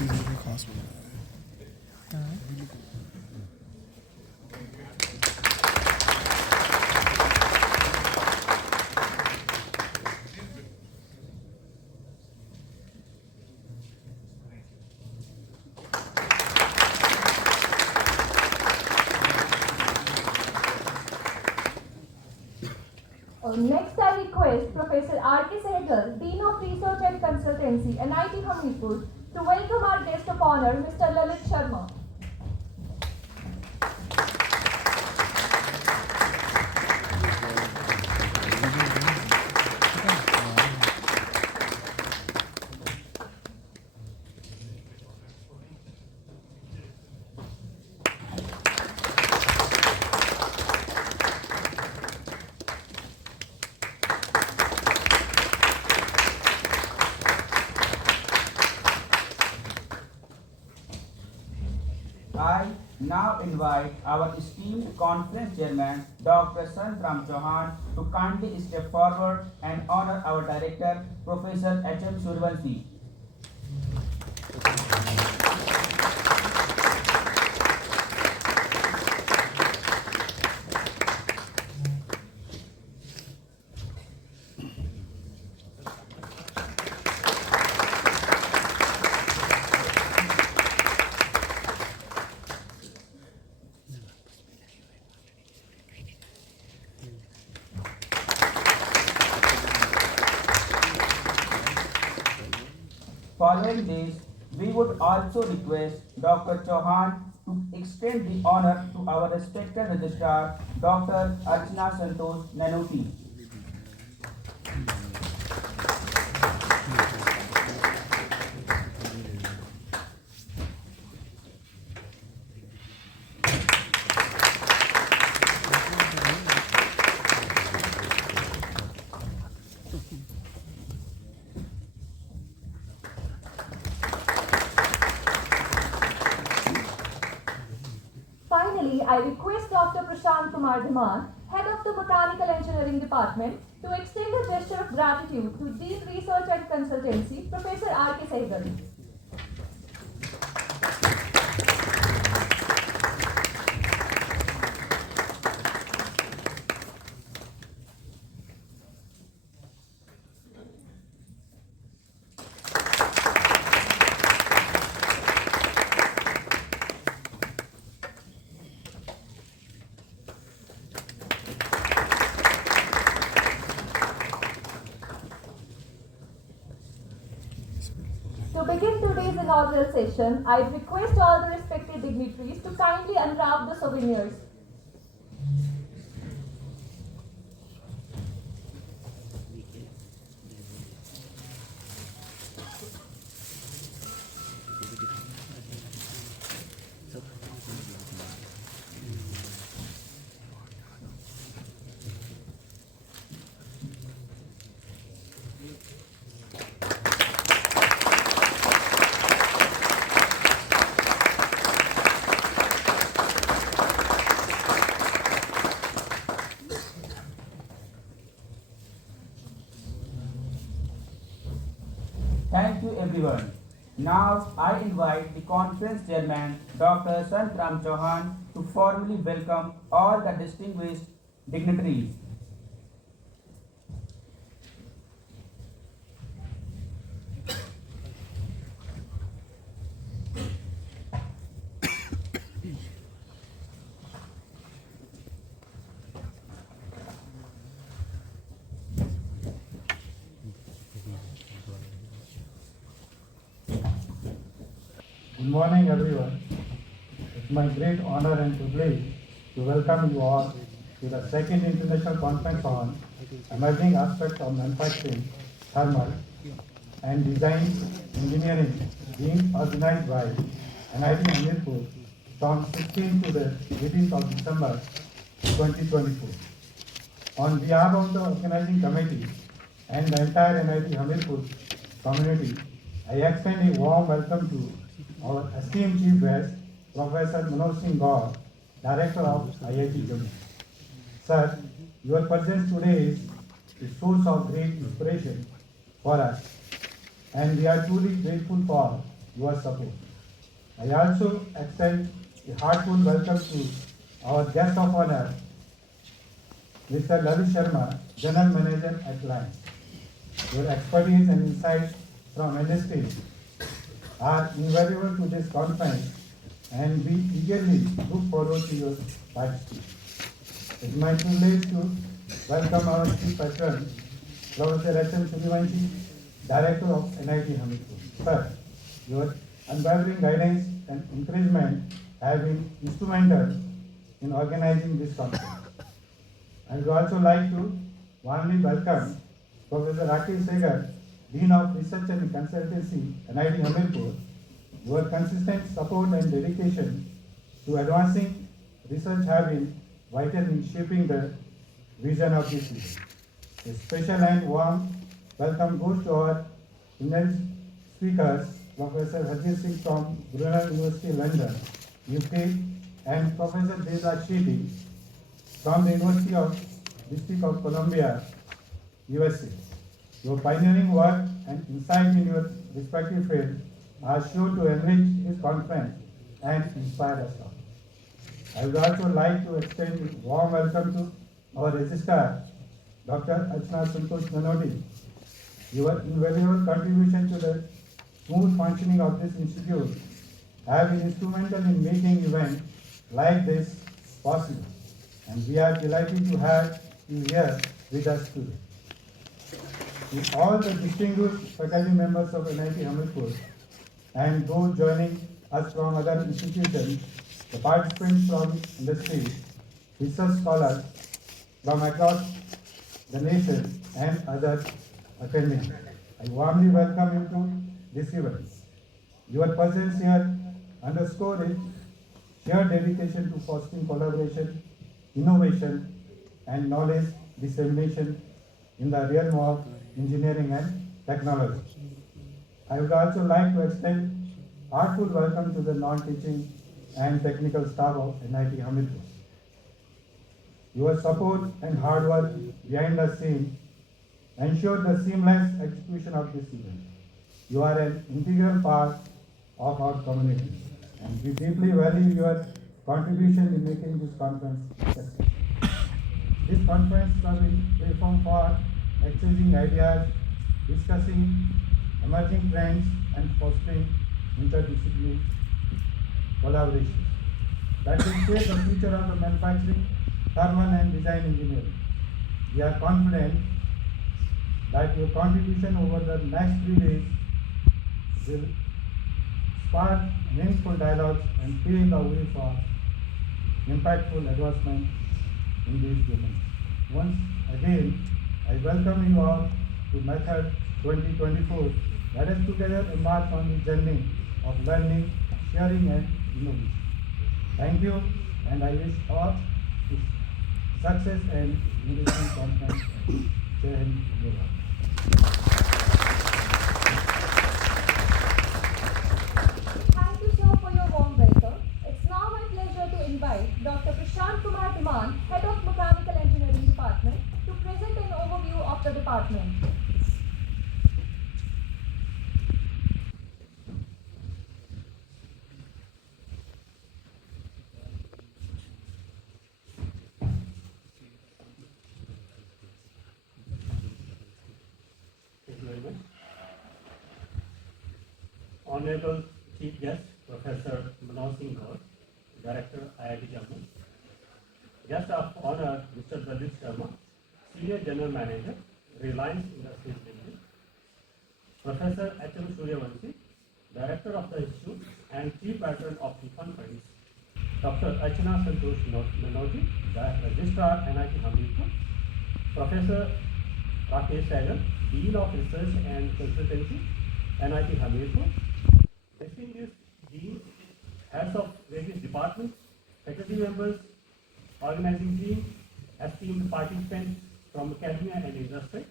Next, I request Professor R.K. Sehgal, Dean of Research and Consultancy, NIT Hamirpur, to welcome our guest of honor, Mr. Lalit Sharma. I now invite our esteemed conference chairman, Dr. Sangram Chauhan, to kindly step forward and honor our director, Professor H.M. Suryavanshi. Following this, we would also request Dr. Chauhan to extend the honor to our respected Registrar, Dr. Archana Santosh Nanoti. Finally, I request Dr. Prashant Kumar Dhiman, Head of the Mechanical Engineering Department, to extend a gesture of gratitude to Dean Research and Consultancy, Professor R.K. Sehgal. To begin today's inaugural session, I request all the respected dignitaries to kindly unwrap the souvenirs. Thank you everyone. Now I invite the conference chairman, Dr. Sangram Chauhan, to formally welcome all the distinguished dignitaries. Good morning, everyone. It's my great honor and privilege to welcome you all to the second international conference on emerging aspects of manufacturing, thermal, and design engineering being organized by NIT Hamirpur from 16th to the 18th of December 2024. On behalf of the organizing committee and the entire NIT Hamirpur community, I extend a warm welcome to our esteemed chief guest, Professor Manoj Singh Gaur, Director of IIT Jammu. Sir, your presence today is a source of great inspiration for us, and we are truly grateful for your support. I also extend a heartfelt welcome to our guest of honor, Mr. Lalit Sharma, General Manager at Reliance. Your expertise and insights from industry are invaluable to this conference, and we eagerly look forward to your participation. It's my privilege to welcome our chief patron, Professor H.M. Suryavanshi, Director of NIT Hamirpur. Sir, your unwavering guidance and encouragement have been instrumental in organizing this conference. I would also like to warmly welcome Professor Rakesh Segar, Dean of Research and Consultancy, NIT Hamirpur. Your consistent support and dedication to advancing research have been vital in shaping the vision of this event. A special and warm welcome goes to our eminent speakers, Professor Harjit Singh from Brunel University, London, UK, and Professor Devraj Shetty from the University of District of Columbia, USA. Your pioneering work and insight in your respective fields are sure to enrich this conference and inspire us all. I would also like to extend a warm welcome to our Registrar, Dr. Archana Santosh Nanodi. Your invaluable contribution to the smooth functioning of this institute have been instrumental in making events like this possible, and we are delighted to have you here with us today. To all the distinguished faculty members of NIT Hamirpur and those joining us from other institutions, the participants from industry, research scholars from across the nation, and other attendees, I warmly welcome you to this event. Your presence here underscores shared dedication to fostering collaboration, innovation, and knowledge dissemination in the realm of engineering and technology. I would also like to extend heartfelt welcome to the non-teaching and technical staff of NIT Hamirpur. Your support and hard work behind the scene ensure the seamless execution of this event. You are an integral part of our community, and we deeply value your contribution in making this conference successful. This conference serves a platform for exchanging ideas, discussing emerging trends, and fostering interdisciplinary collaboration that will shape the future of the manufacturing, thermal, and design engineering. We are confident that your contribution over the next 3 days will spark meaningful dialogues and pave the way for impactful advancement in these domains. Once again, I welcome you all to MATHED 2024. Let us together embark on the journey of learning, sharing, and innovation. Thank you, and I wish all success and innovation conference. Jai Hind, Jai Bharat. Thank you, sir, for your warm welcome. It's now my pleasure to invite Dr. Prashant Kumar Dhiman, Head of Mechanical Engineering Department, to present an overview of the department. Thank you very much. Honorable Chief Guest, Professor Manoj Singh Gaur, Director, IIT Jammu. Guest of Honor, Mr. Lalit Sharma, Senior General Manager, Reliance Industries Limited. Professor H.M. Suryavanshi, Director of the Institute and Chief Patron of the Conference. Dr. Archana Santosh Nanodi, Registrar, NIT Hamirpur. Professor Rakesh Segar, Dean of Research and Consultancy, NIT Hamirpur. Distinguished Deans, Heads of various departments, faculty members, organizing team, esteemed participants from academia and industry,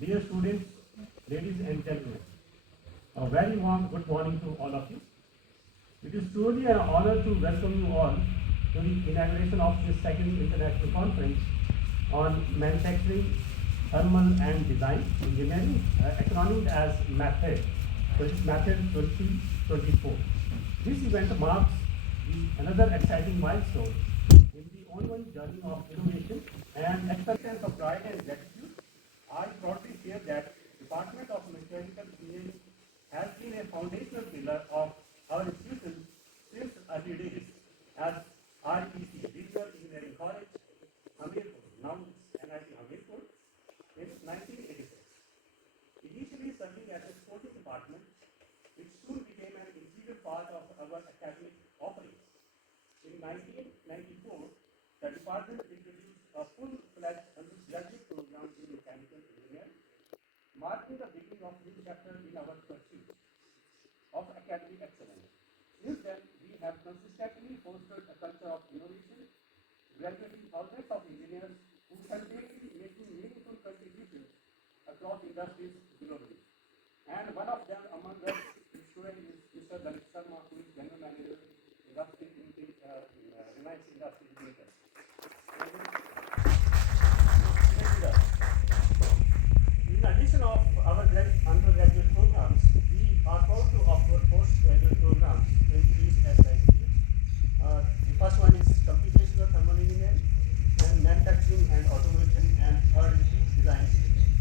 dear students, ladies and gentlemen, a very warm good morning to all of you. It is truly an honor to welcome you all to the inauguration of this second international conference on manufacturing, thermal and design engineering, acronymed as MATHED. which is MATHED 2024. This event marks another exciting milestone in the ongoing journey of innovation and expression of pride and gratitude. I proudly share that Department of Mechanical Engineering has been a foundational pillar of our institution since early days as REC, Regional Engineering College, Hamirpur, now NIT Hamirpur, in 1986. Initially serving as a sporting department, it soon became an integral part of our academic offerings. In 1994, the department introduced a full-fledged undergraduate program in mechanical engineering, marking the beginning of new chapter in our pursuit of academic excellence. Since then, we have consistently fostered a culture of innovation, graduating thousands of engineers who continuously making meaningful contributions across industries globally. And one of them among us student is Mr. Lalit Sharma, who is General Manager Industry in Reliance Industries Limited. In addition of our undergraduate programs, we are proud to offer postgraduate programs in three SIT. The first one is computational thermal engineering, then manufacturing and automation, and third is design engineering.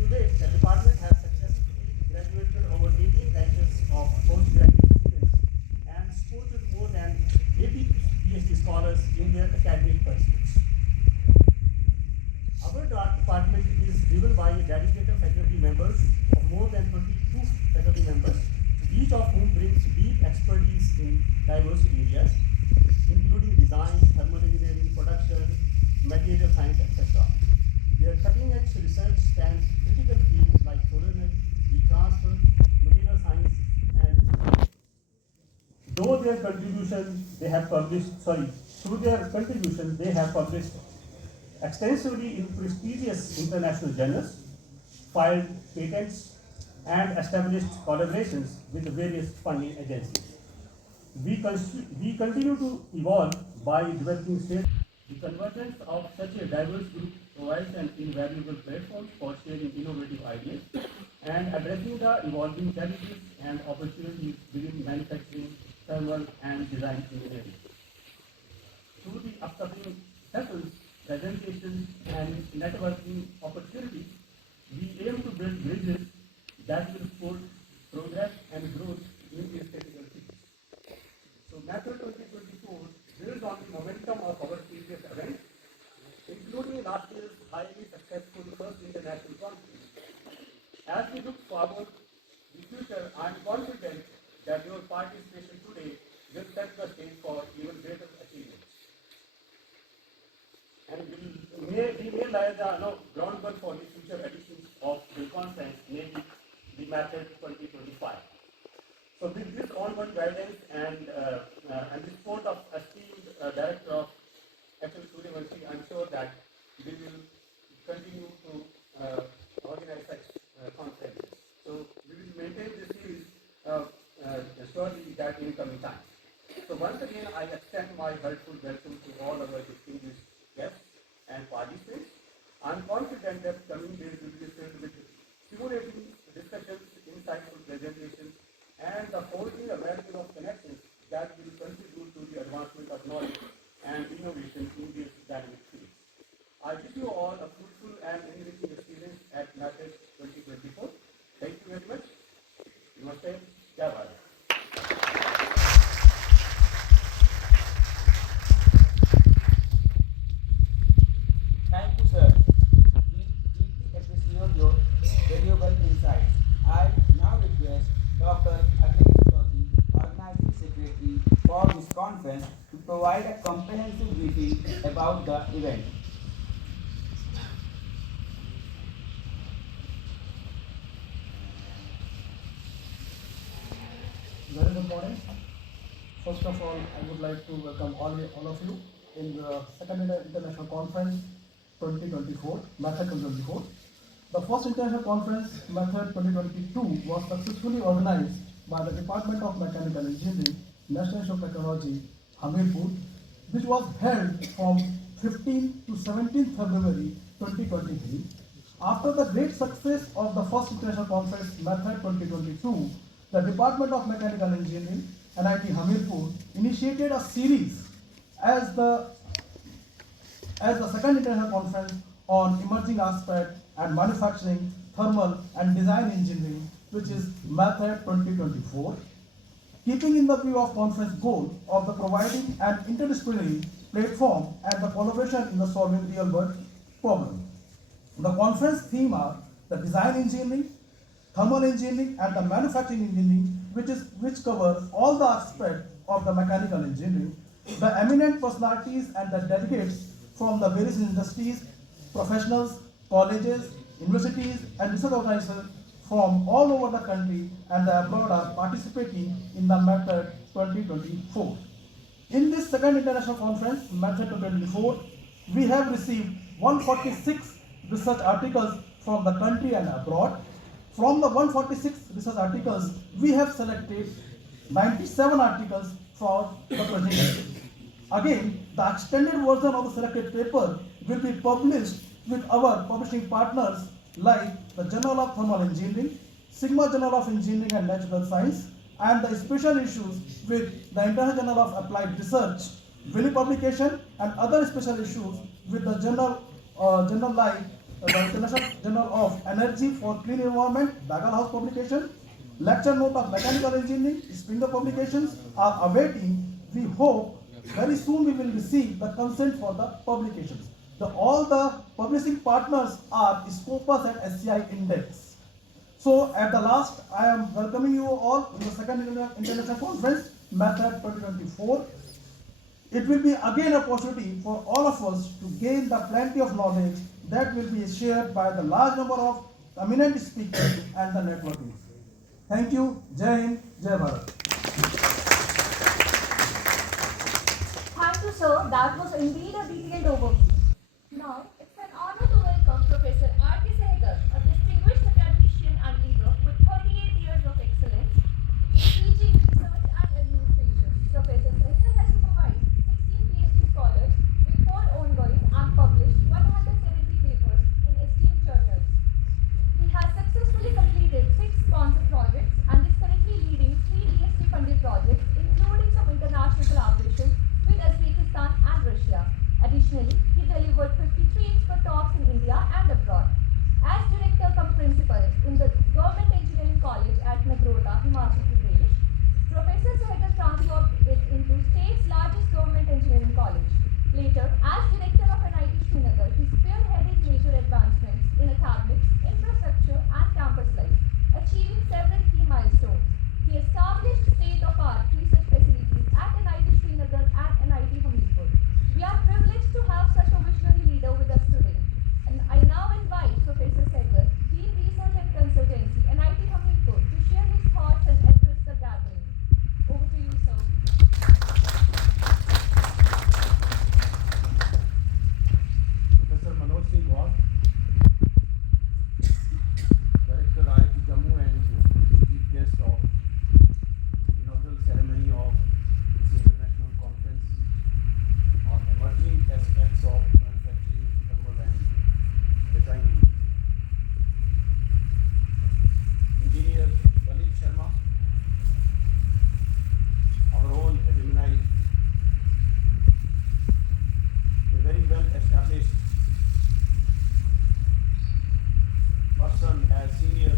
Today, the department has successfully graduated over 18 batches of postgraduate students and supported more than 80 PhD scholars in their academic pursuits. Our department is driven by dedicated faculty members of more than 22 faculty members, each of whom brings deep expertise in diverse areas, including design, thermal engineering, production, material science, etc. Their cutting-edge research spans critical fields like solar energy, heat transfer, material science, and through their contribution they have published extensively in prestigious international journals, filed patents, and established collaborations with various funding agencies. We continue to evolve by developing state. The convergence of such a diverse group provides an invaluable platform for sharing innovative ideas and addressing the evolving challenges and opportunities within manufacturing, thermal, and design engineering. Through the upcoming sessions, presentations, and networking opportunities, we aim to build bridges that will support progress and growth in these critical fields. So, MATHED 2024 builds on the momentum of our previous events, including last year's highly successful first international conference. As we look forward to the future, I am confident that your participation today will set the stage for even greater achievements. And we may lay the groundwork for the future editions of the conference, namely the MATHED 2025. So with this ongoing guidance and the support of esteemed Director of HM Suryavanshi, I'm sure that we will continue to organize such conferences. So we will maintain this series surely that in coming time. So once again, I extend my heartfelt welcome to all our distinguished guests and participants. I'm confident that coming days will be filled with stimulating discussions, insightful presentations, and the forging awareness of connections that will contribute to the advancement of knowledge and innovation in these dynamic fields. I wish you all a fruitful and enriching experience at MATHED 2024. Thank you very much. Namaste. Jai Bharat. Thank you, sir. We deeply appreciate your valuable insights. I now request Dr. Organizing Secretary for this conference to provide a comprehensive briefing about the event. Very good morning. First of all, I would like to welcome all of you in the second international conference 2024, MATHED 2024. The first international conference, MATHED 2022, was successfully organized by the Department of Mechanical Engineering, National Institute of Technology, Hamirpur, which was held from 15 to 17 February 2023. After the great success of the first international conference, MATHED 2022, the Department of Mechanical Engineering, NIT Hamirpur, initiated a series as the second international conference on emerging aspects and manufacturing, thermal and design engineering, which is MATHED 2024. Keeping in the view of conference goal of the providing an interdisciplinary platform and the collaboration in the solving real world problem. The conference theme are the design engineering, thermal engineering and the manufacturing engineering, which cover all the aspects of the mechanical engineering. The eminent personalities and the delegates from the various industries, professionals, colleges, universities and research organizations from all over the country and the abroad are participating in the MATHED 2024. In this second international conference, MATHED 2024, we have received 146 research articles from the country and abroad. From the 146 research articles, we have selected 97 articles for the presentation. Again, the extended version of the selected paper will be published with our publishing partners like the Journal of Thermal Engineering, Sigma Journal of Engineering and Natural Science, and the special issues with the International Journal of Applied Research, Willy publication, and other special issues with the journal like the International Journal of Energy for Clean Environment, Bagal House publication, lecture note of Mechanical Engineering, Springer publications are awaiting. We hope very soon we will receive the consent for the publications. All the publishing partners are Scopus and SCI Index. So at the last, I am welcoming you all in the second international conference, MATHED 2024. It will be again a opportunity for all of us to gain the plenty of knowledge that will be shared by the large number of eminent speakers and the networking. Thank you. Jai Hind, Jai Bharat. Thank you, sir. That was indeed a detailed overview. Now, it's an honor to welcome Professor R.K. Sehgal, a distinguished academician and leader with 38 years of excellence in teaching, research, and administration. Professor Sehgal has supervised 16 PhD scholars with 4 ongoing and published 170 papers in esteemed journals. He has successfully completed 6 sponsored projects and is currently leading 3 DST-funded projects, including some international collaborations with Uzbekistan and Russia. Additionally, he delivered 53 expert talks in India and abroad. As director cum principal in the Government Engineering College at Nagrota, Himachal Pradesh, Professor Sehgal transformed it into state's largest government engineering college. Later, as director of NIT Srinagar, he spearheaded major advancements in academics, infrastructure, and campus life, achieving several key milestones. He established state-of-art research facilities at NIT Srinagar and NIT Hamirpur. We are privileged to have such a visionary leader with us today. And I now invite Professor Sehgal, Dean Research and Consultancy, NIT Hamirpur, to share his thoughts and address the gathering. Over to you, sir. Professor Manoj Singh Gaur, Director IIT Jammu and Chief Guest of Inaugural Ceremony of this International Conference on Emerging Aspects of Manufacturing, Thermal and Design. Engineer Lalit Sharma, our own alumni, a very well established person as senior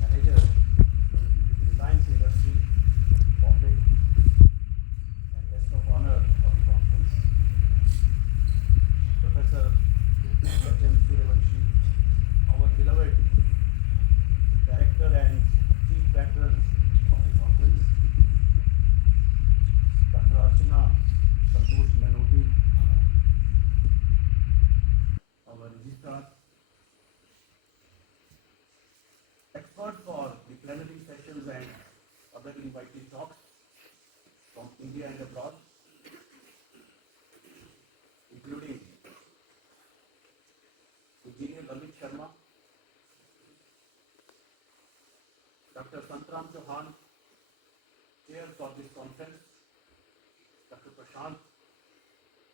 manager in reliance industry, corporate, and guest of honor of the conference, Professor H.M. Suryavanshi, our beloved director and chief patron of the conference, Dr. Archana Santosh Manoti, our registrar, expert for the plenary sessions and other invited talks from India and abroad, including Engineer Lalit Sharma, Dr. Santram Chauhan, chairs of this conference, Dr. Prashant,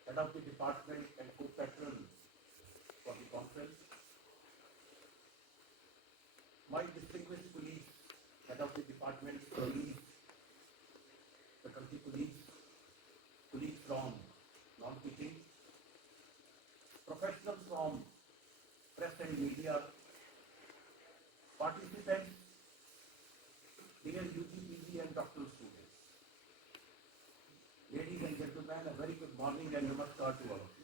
head of the department and co-patron for the conference, my distinguished colleagues, head of the department, colleagues, faculty colleagues, colleagues from non-teaching, professionals from press and media, participants, dear UG, and doctoral students. Ladies and gentlemen, a very good morning and namaskar to all of you.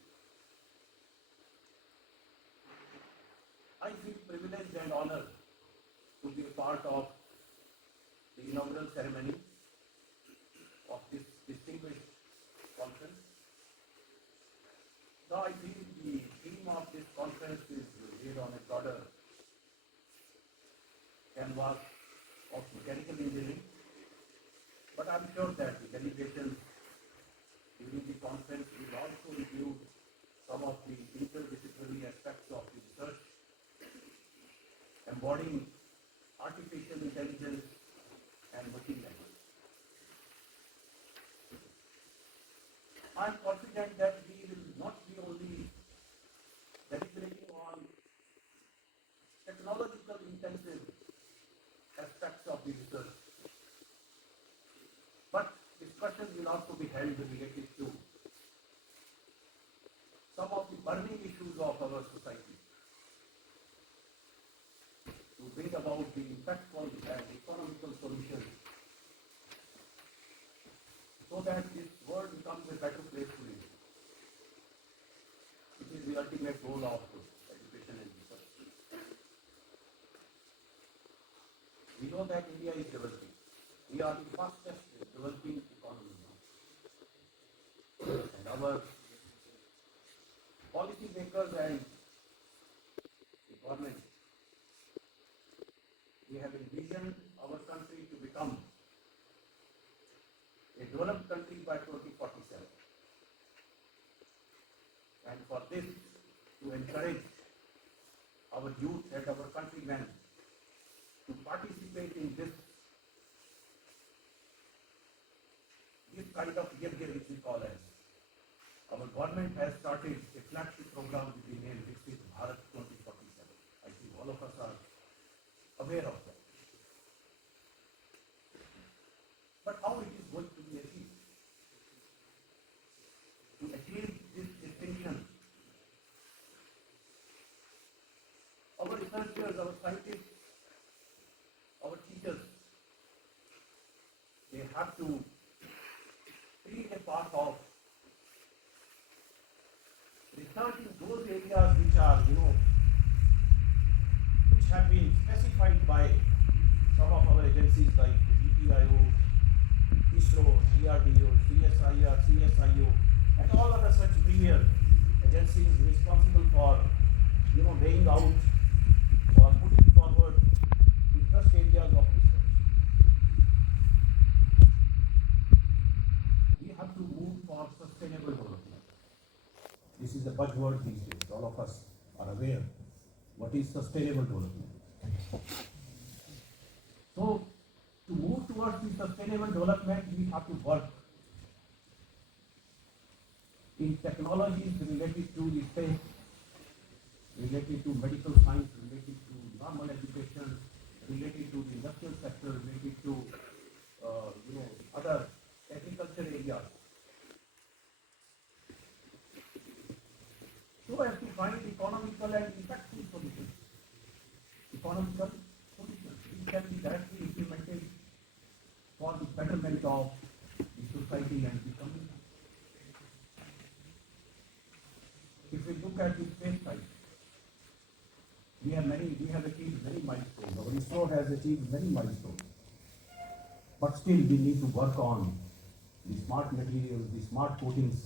I feel privileged and honored to be a part of the inaugural ceremony of this distinguished conference. Now I feel the theme of this conference is laid on a broader canvas of mechanical engineering, but I'm sure that the delegations during the conference will also review some of the interdisciplinary aspects of the research, embodying artificial intelligence and machine learning. I'm confident that we will not be only deliberating on technological intensive aspects of the research, but discussion will also be held related to some of the burning issues of our society to bring about the impactful and economical solutions so that this world becomes a better place to live. It is the ultimate goal of education and research. We know that India is developing. We are the fastest developing economy now. And our policy makers and the government, we have envisioned our country to become a developed country by 2047. And for this, to encourage our youth and our countrymen to participate in this kind of year which we call as, our government has started a flagship program with the name Viksit Bharat 2047. I think all of us are aware of that. But how it is going to be achieved? To achieve this distinction, our researchers, our scientists, our teachers, they have to be a part of research in those areas which are, which have been specified by some of our agencies like GPIO, ISRO, DRDO, CSIR, CSIO, and all other such premier agencies responsible for, laying out or putting forward the thrust areas of research. We have to move for sustainable development. This is a buzzword these days. All of us are aware what is sustainable development. So, to move towards the sustainable development, we have to work in technologies related to the space, related to medical science, related to normal education, related to the industrial sector, related to other agriculture areas. So as to find economical and effective solutions. Economical solutions which can be directly implemented for the betterment of the society and the community. If we look at the space side, we have achieved many milestones. Our ISRO has achieved many milestones. But still we need to work on the smart materials, the smart coatings,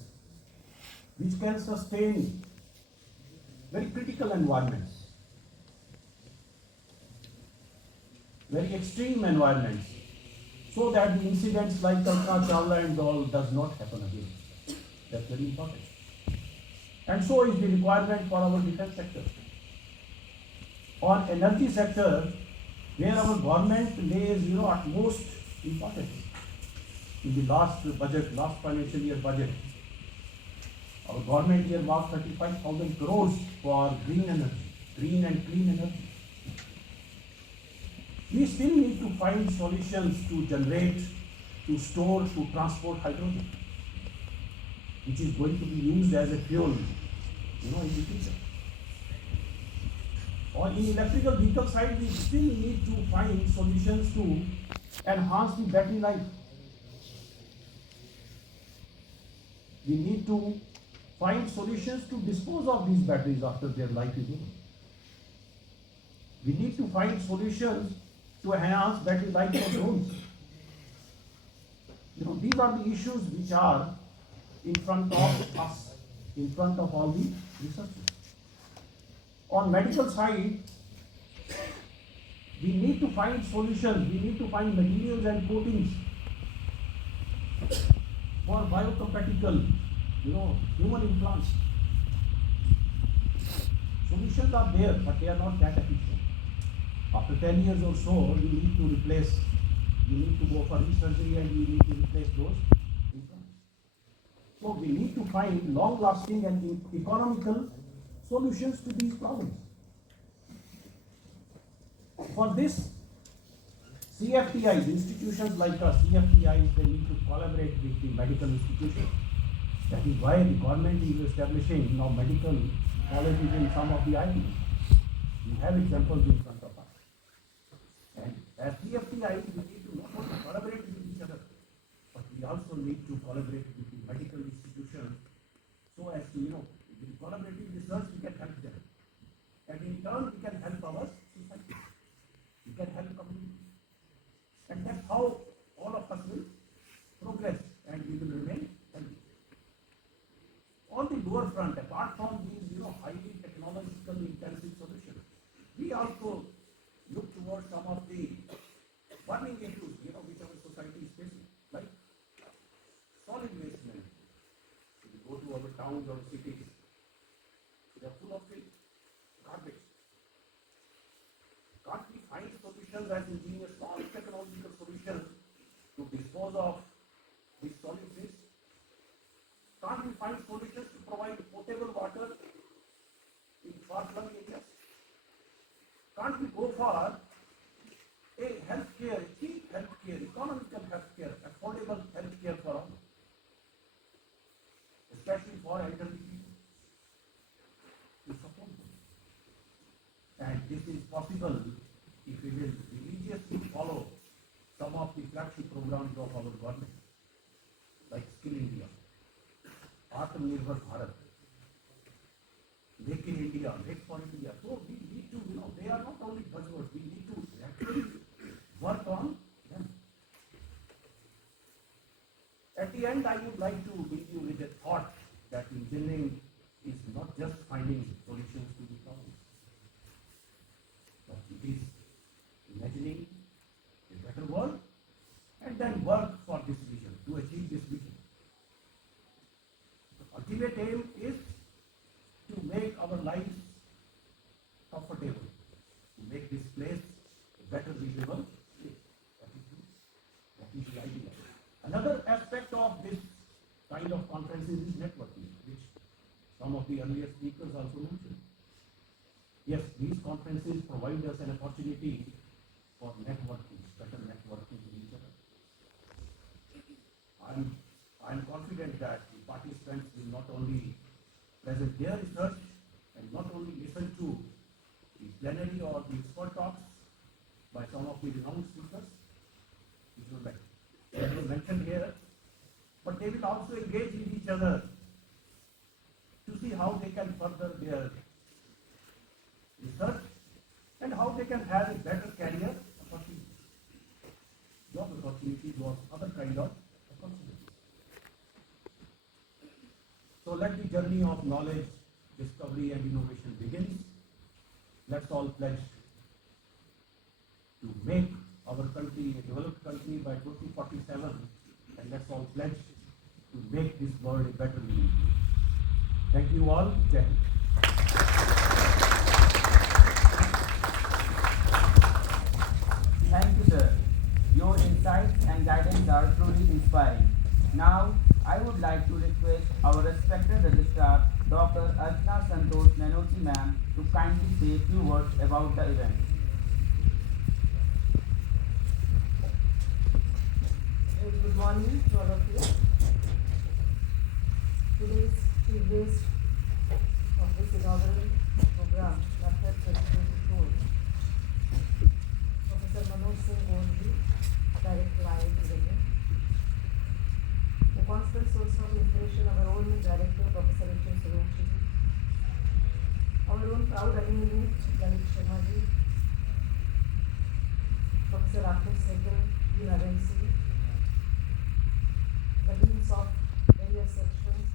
which can sustain very critical environments, very extreme environments, so that the incidents like Kalpana Chawla and all does not happen again. That's very important. And so is the requirement for our defense sector. On energy sector, where our government lays utmost importance. In the last budget, last financial year budget, our government earmarked 35,000 crores for green energy, green and clean energy. we still need to find solutions to generate, to store, to transport hydrogen, which is going to be used as a fuel, in the future. Or in electrical vehicle side, we still need to find solutions to enhance the battery life. We need to find solutions to dispose of these batteries after their life is over. We need to find solutions to enhance battery life for drones. These are the issues which are in front of us, in front of all the researchers. On medical side, we need to find solutions, we need to find materials and coatings for biocompatible, human implants. Solutions are there, but they are not that efficient. After 10 years or so, you need to replace, you need to go for resurgery and you need to replace those implants. So we need to find long-lasting and economical solutions to these problems. For this, CFTIs, institutions like us, CFTIs, they need to collaborate with the medical institutions. That is why the government is establishing now medical colleges in some of the IITs. We have examples in front of us. And as CFTIs, we need to not only collaborate with each other, but we also need to collaborate with the medical institutions so as to, with collaborative research, we can help them. And in turn, we can help our society. We can help community. And that's how all of us will progress and we will remain healthy. On the lower front, apart from these, highly technological intensive solutions, we also look towards some of the burning issues, which our society is facing, like solid waste management. If you go to our towns or cities, they are full of filth, garbage. Can't we find solutions as engineers, non-technological solutions to dispose of this solid waste? Can't we find solutions to provide potable water in far-flung areas? Can't we go for a healthcare, cheap healthcare, economical healthcare, affordable healthcare for all, especially for elderly people, to support them? And this is possible if we will religiously follow some of the flagship programs of our government, like Skill India, Atmanirbhar Bharat, Make in India, Make for India. So we need to, they are not only buzzwords, we need to actually work on them. At the end, I would like to leave you with a thought that engineering is not just finding solutions to the problems, but it is imagining a better world and then work for this vision, to achieve this vision. The ultimate aim is to make our lives comfortable, to make this place a better livable place. That is the idea. Another aspect of this kind of conferences is networking, which some of the earlier speakers also mentioned. Yes, these conferences provide us an opportunity for networking, better networking with each other. I'm confident that the participants will not only present their research and not only listen to the plenary or the expert talks by some of the renowned speakers, which were mentioned here, but they will also engage with each other to see how they can further their research and how they can have a better career opportunity, job opportunities or other kind of opportunities. So let the journey of knowledge, discovery and innovation begins. Let's all pledge to make our country a developed country by 2047, and let's all pledge to make this world a better living place. Thank you all. Jai Hind. Thank you, sir. Your insights and guidance are truly inspiring. Now, I would like to request our respected Registrar, Dr. Archana Santosh Nanoti ma'am, to kindly say a few words about the event. Good morning to all of you. Today's chief guest of this inaugural program, MATHED 2024, Professor Manoj Singh Goldji, Director IIT Delhi. The constant source of inspiration of our own Director, Professor H.M. Suryanshi, our own proud alumni, Lalit Sharma ji, Professor Rakesh Sehgal, Dean RNC, the deans of various sections,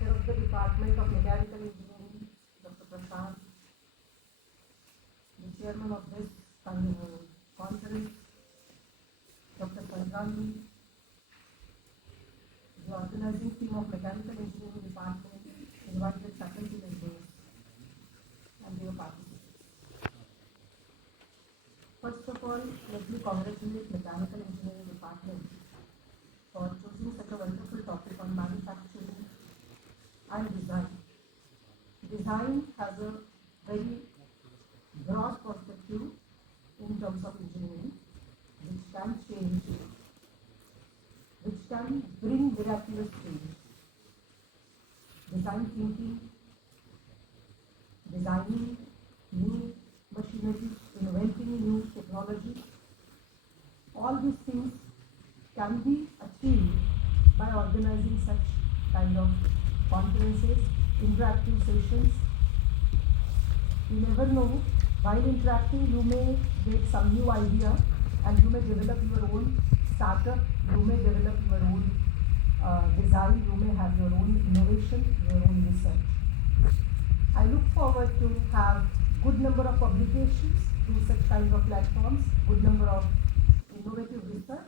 head of the Department of Mechanical Engineering, Dr. Prashant, the chairman of this conference, Dr. Sanjani, the organizing team of Mechanical Engineering Department, invited faculty members, and their participants. First of all, let me congratulate Mechanical Engineering Department for choosing such a wonderful topic on manufacturing and design. Design has a very broad perspective in terms of engineering, which can change, which can bring miraculous change. Design thinking, designing new machinery, inventing new technology, all these things can be achieved by organizing such kind of conferences, interactive sessions. You never know, while interacting you may get some new idea and you may develop your own startup, you may develop your own design, you may have your own innovation, your own research. I look forward to have good number of publications through such kind of platforms, good number of innovative research,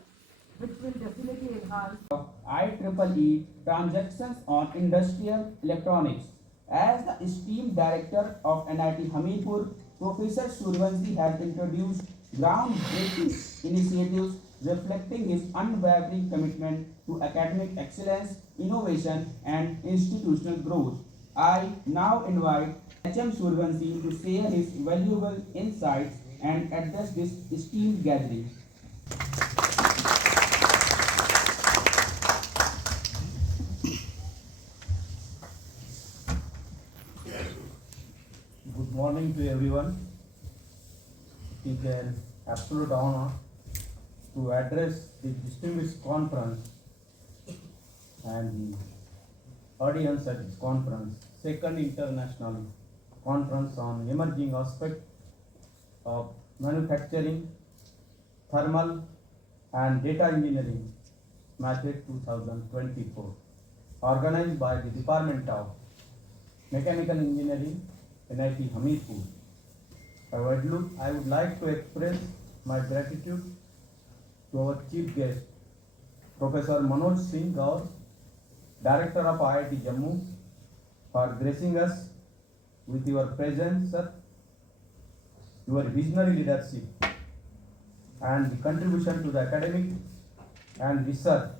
which will definitely enhance IEEE Transactions on Industrial Electronics. As the esteemed director of NIT Hamirpur, Professor Suryanshi has introduced groundbreaking initiatives reflecting his unwavering commitment to academic excellence, innovation, and institutional growth. I now invite H.M. Suryanshi to share his valuable insights and address this esteemed gathering. Good morning to everyone. It is an absolute honor to address the distinguished conference and the audience at this conference, second international conference on emerging aspects of manufacturing, thermal and data engineering, MATHED 2024, organized by the Departmental Mechanical Engineering, NIT Hamirpur. I would like to express my gratitude to our chief guest, Professor Manoj Singh Gaur, Director of IIT Jammu, for gracing us with your presence, sir. Your visionary leadership and the contribution to the academic and research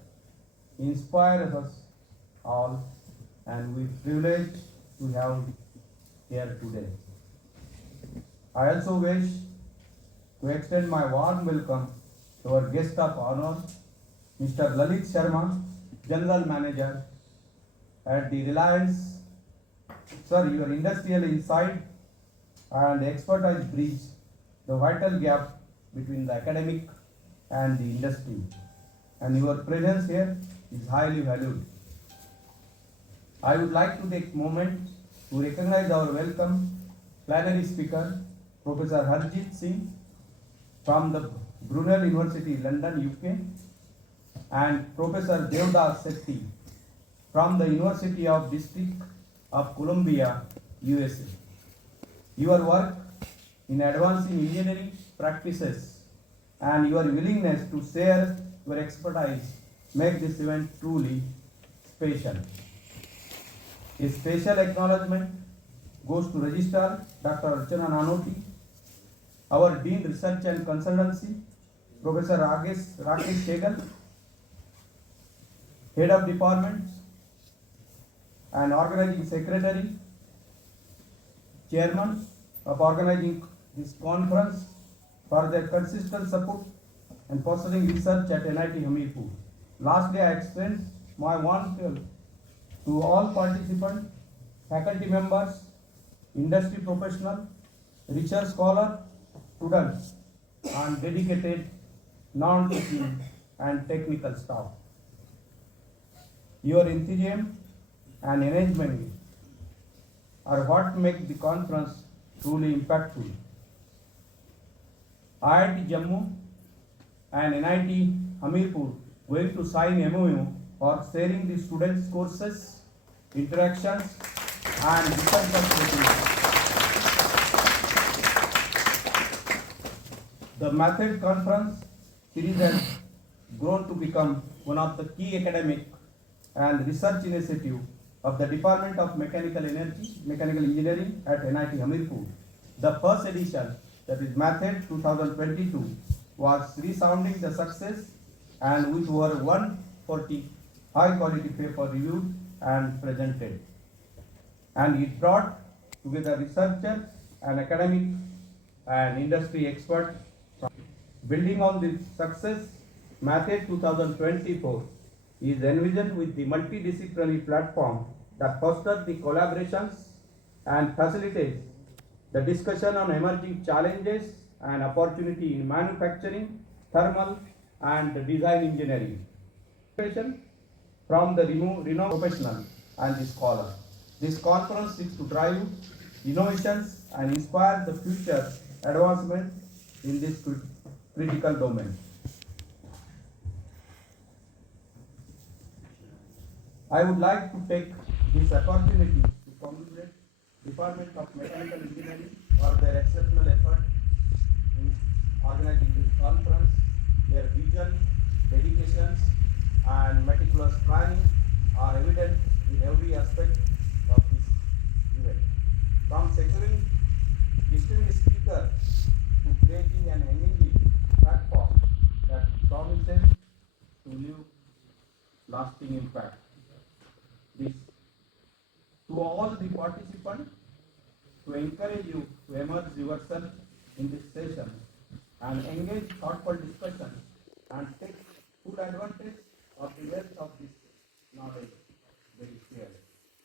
inspires us all, and we are privileged to have here today. I also wish to extend my warm welcome to our guest of honor, Mr. Lalit Sharma, General Manager at the Reliance. Sir, your industrial insight and expertise bridge the vital gap between the academic and the industry, and your presence here is highly valued. I would like to take a moment to recognize our welcome plenary speaker, Professor Harjit Singh from the Brunel University, London, UK, and Professor Devdas Sethi from the University of District of Columbia, USA. Your work in advancing engineering practices and your willingness to share your expertise make this event truly special. A special acknowledgement goes to Registrar Dr. Archana Nanoti, our Dean Research and Consultancy, Professor Rakesh Sehgal, Head of Department and Organizing Secretary, Chairman of organizing this conference, for their consistent support and fostering research at NIT Hamirpur. Lastly, I extend my warm welcome to all participants, faculty members, industry professionals, research scholars, students, and dedicated non-teaching and technical staff. Your enthusiasm and engagement are what make the conference truly impactful. IIT Jammu and NIT Hamirpur going to sign MOU for sharing the students' courses, interactions, and research facilities. The MATHED conference series has grown to become one of the key academic and research initiative of the Department of Mechanical Engineering at NIT Hamirpur. The first edition, that is MATHED 2022, was resounding the success and with over 140 high quality papers reviewed and presented. And it brought together researchers and academic and industry experts. Building on this success, MATHED 2024 is envisioned with the multidisciplinary platform that fosters the collaborations and facilitates the discussion on emerging challenges and opportunity in manufacturing, thermal, and design engineering. From the renowned professional and the scholar. This conference seeks to drive innovations and inspire the future advancement in this critical domain. I would like to take this opportunity to congratulate Department of Mechanical Engineering for their exceptional effort in organizing this conference. Their vision, dedications, and meticulous planning are evident in every aspect of this event. From securing distinguished speakers to creating an engaging platform that promises to leave lasting impact. This to all the participants, to encourage you to immerse yourself in this session and engage thoughtful discussion and take full advantage of the wealth of this knowledge very clearly.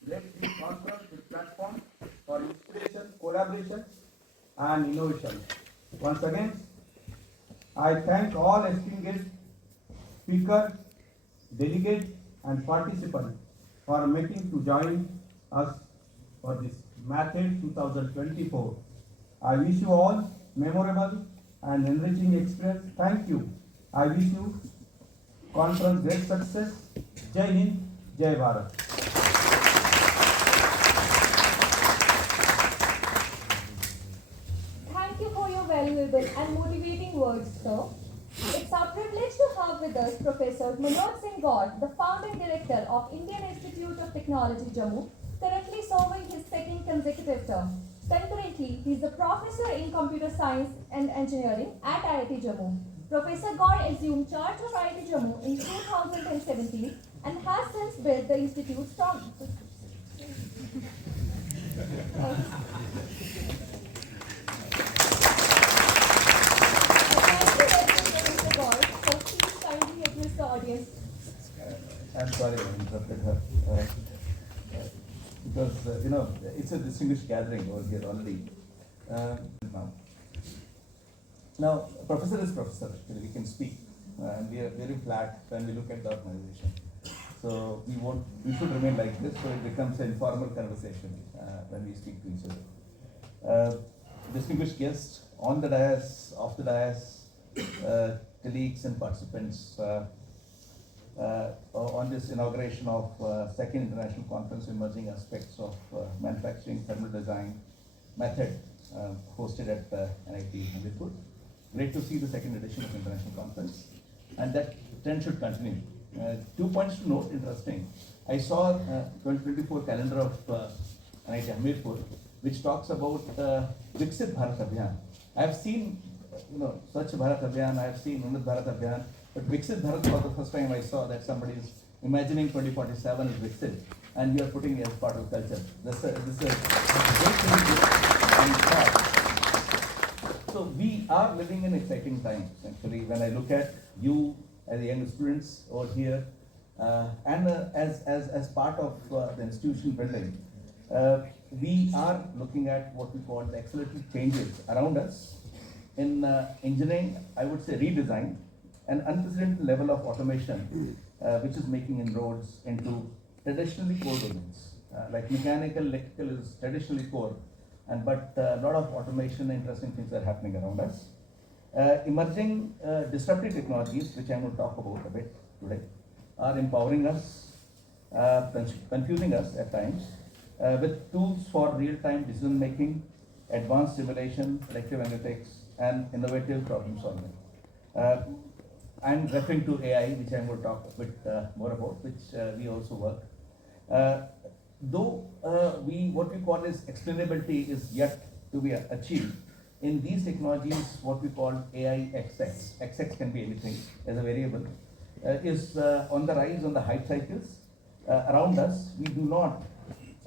Let this conference be a platform for inspiration, collaboration, and innovation. Once again, I thank all esteemed guests, speakers, delegates, and participants for making to join us for this MATHED 2024. I wish you all memorable and enriching experience. Thank you. I wish you conference great success. Jai Hind, Jai Bharat. Thank you for your valuable and motivating words, sir. It's our privilege to have with us Professor Manoj Singh Gaur, the founding director of Indian Institute of Technology, Jammu, currently serving his second consecutive term. Concurrently, he is a professor in computer science and engineering at IIT Jammu. Professor Gaur assumed charge of IIT Jammu in 2017 and has since built the institute from. Audience. I'm sorry I interrupted her. Because, it's a distinguished gathering over here already. Now, professor is professor, actually, we can speak. And we are very flat when we look at the organization. So we should remain like this so it becomes an informal conversation when we speak to each other. Distinguished guests, on the dais, off the dais, colleagues and participants, on this inauguration of second international conference emerging aspects of manufacturing thermal design method hosted at NIT Hamirpur. Great to see the second edition of international conference, and that trend should continue. 2 points to note, interesting. I saw 2024 calendar of NIT Hamirpur, which talks about Viksit Bharat Abhiyan. I have seen, Swachh Bharat Abhiyan, I have seen Unnat Bharat Abhiyan, but Viksit Bharat for the first time I saw that somebody is imagining 2047 is Viksit, and you are putting it as part of culture. This is great thing. So we are living in exciting times, actually, when I look at you as young students over here, and as part of the institution building, we are looking at what we call the accelerated changes around us. In engineering, I would say redesign, an unprecedented level of automation, which is making inroads into traditionally core domains. Like mechanical, electrical is traditionally core, but a lot of automation, interesting things are happening around us. Emerging disruptive technologies, which I'm going to talk about a bit today, are empowering us, confusing us at times, with tools for real-time decision making, advanced simulation, predictive analytics, and innovative problem solving. I'm referring to AI, which I'm going to talk a bit more about, which we also work. Though what we call is explainability is yet to be achieved, in these technologies, what we call AI XX, XX can be anything as a variable, is on the rise on the hype cycles. Around us, we do not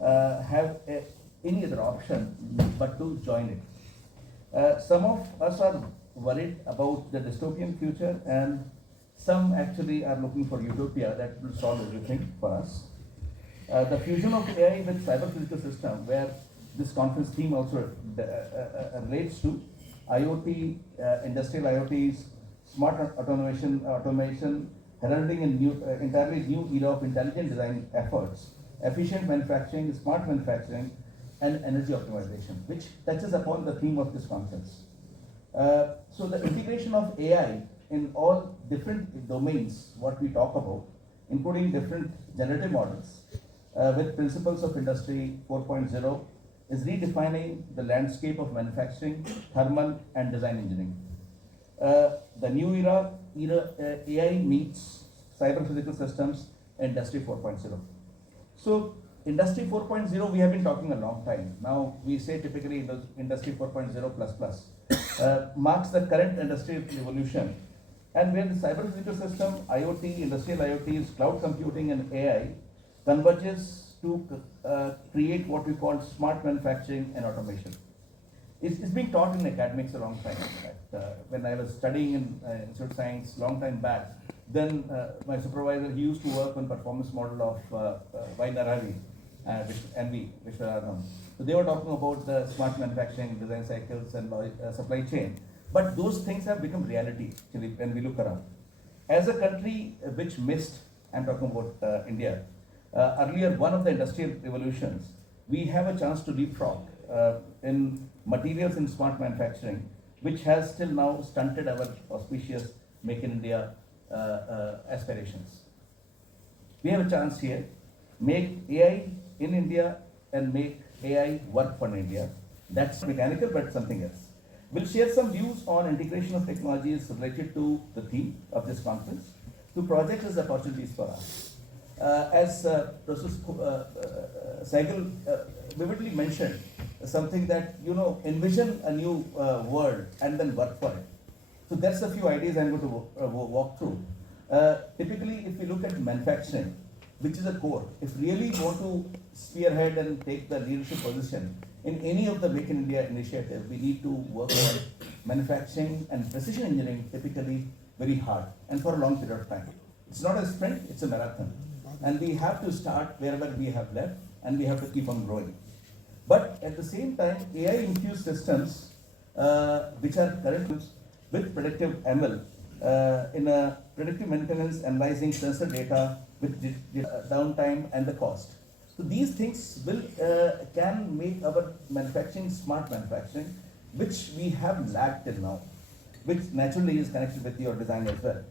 have any other option but to join it. Some of us are worried about the dystopian future, and some actually are looking for utopia that will solve everything for us. The fusion of AI with cyber physical system, where this conference theme also relates to IoT, industrial IoTs, smart automation, heralding a entirely new era of intelligent design efforts, efficient manufacturing, smart manufacturing, and energy optimization, which touches upon the theme of this conference. So the integration of AI in all different domains, what we talk about, including different generative models, with principles of Industry 4.0, is redefining the landscape of manufacturing, thermal, and design engineering. The new era AI meets cyber physical systems, Industry 4.0. So Industry 4.0, we have been talking a long time. Now we say typically Industry 4.0 plus plus marks the current industrial revolution, and where the cyber physical system, IoT, industrial IoTs, cloud computing, and AI converges to create what we call smart manufacturing and automation. It's been taught in academics a long time. When I was studying in Institute of Science long time back, then my supervisor, he used to work on performance model of Vainaravi, which were known. So they were talking about the smart manufacturing, design cycles, and supply chain. But those things have become reality actually when we look around. As a country which missed, I'm talking about India, earlier one of the industrial revolutions, we have a chance to leapfrog in materials in smart manufacturing, which has still now stunted our auspicious Make in India aspirations. We have a chance here, make AI in India and make AI work for India. That's mechanical, but something else. We'll share some views on integration of technologies related to the theme of this conference, to projects as opportunities for us. As Professor Sehgal vividly mentioned, something that, envision a new world and then work for it. So that's a few ideas I'm going to walk through. Typically, if we look at manufacturing, which is a core, if really want to spearhead and take the leadership position in any of the Make in India initiative, we need to work on manufacturing and precision engineering typically very hard and for a long period of time. It's not a sprint, it's a marathon. And we have to start wherever we have left, and we have to keep on growing. But at the same time, AI-infused systems, which are currently with predictive ML, in a predictive maintenance, analyzing sensor data with downtime and the cost. So these things can make our manufacturing smart manufacturing, which we have lacked till now, which naturally is connected with your design as well.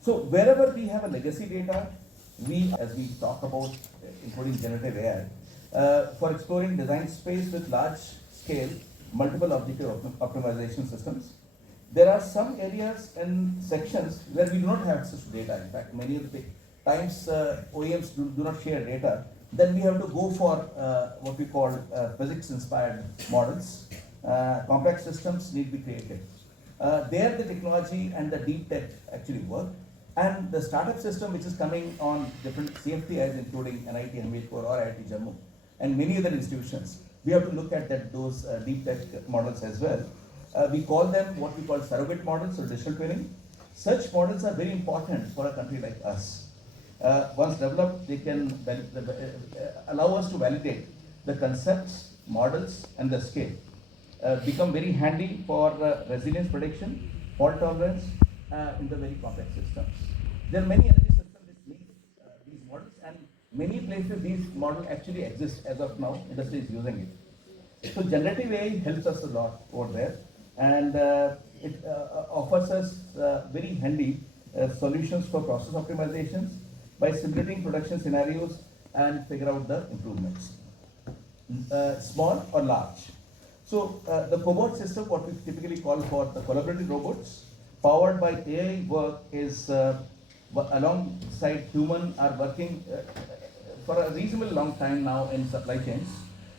So wherever we have a legacy data, as we talk about, including generative AI, for exploring design space with large scale, multiple objective optimization systems. There are some areas and sections where we do not have access to data. In fact, many of the times OEMs do not share data. Then we have to go for what we call physics-inspired models. Complex systems need to be created. There the technology and the deep tech actually work. And the startup system, which is coming on different CFTIs, including NIT, Hamirpur, or IIT Jammu, and many other institutions, we have to look at those deep tech models as well. We call them what we call surrogate models or digital twinning. Such models are very important for a country like us. Once developed, they can allow us to validate the concepts, models, and the scale. Become very handy for resilience prediction, fault tolerance in the very complex systems. There are many energy systems which need these models, and many places these models actually exist as of now. Industry is using it. So generative AI helps us a lot over there, and it offers us very handy solutions for process optimizations by simulating production scenarios and figure out the improvements, small or large. So the cobot system, what we typically call for the collaborative robots, powered by AI work is alongside human are working for a reasonably long time now in supply chains,